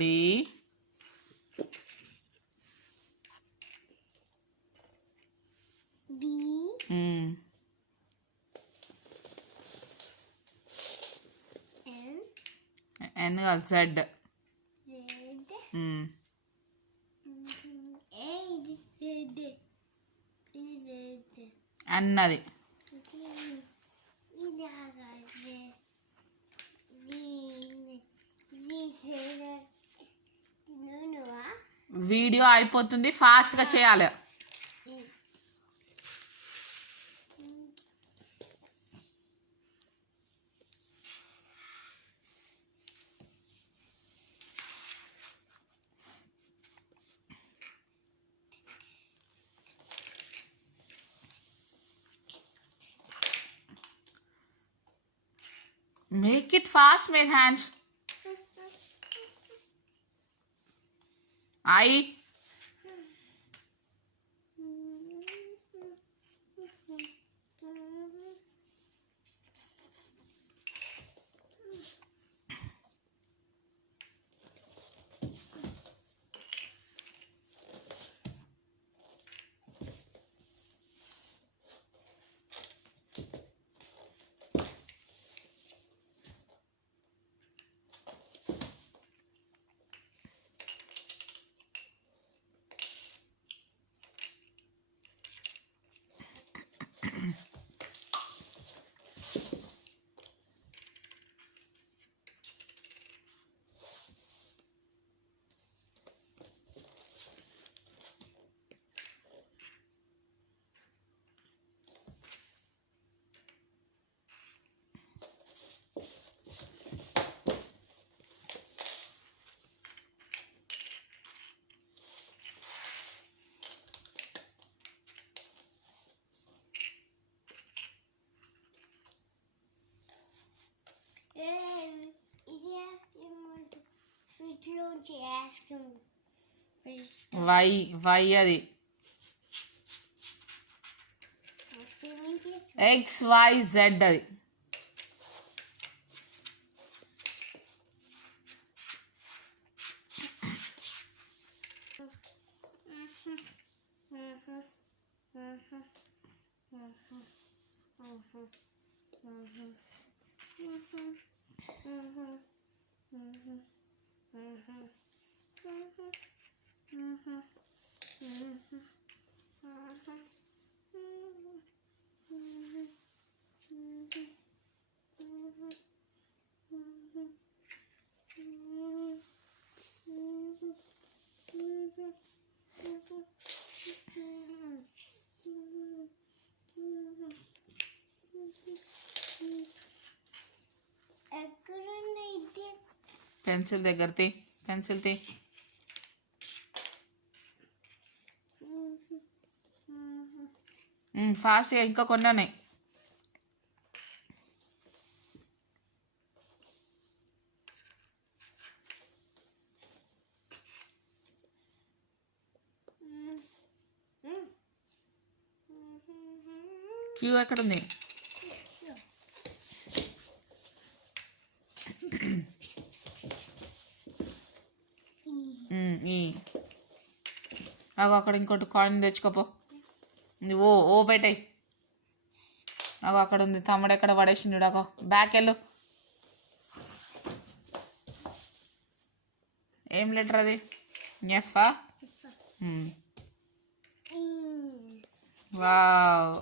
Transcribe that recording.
D N Z అన్నది video అయిపోతుంది, ఫాస్ట్గా చేయాలి. Make it fast, my hands. I. Y అది XYZ అది. పెన్సిల్ దగ్గర తీ, పెన్సిల్ తీ. ఫాస్ట్గా, ఇంకా కొన్ని ఉన్నాయి. క్యూ ఎక్కడుంది? అగో అక్కడ ఇంకోటి కాయిన్ తెచ్చుకోపో. ఓ పెట్టాయి. అగో అక్కడ ఉంది. తమ్ముడు ఎక్కడ పడేసిండు? అగో బ్యాక్ వెళ్ళు. ఏం లెటర్ అది? ఎఫా? వావ్.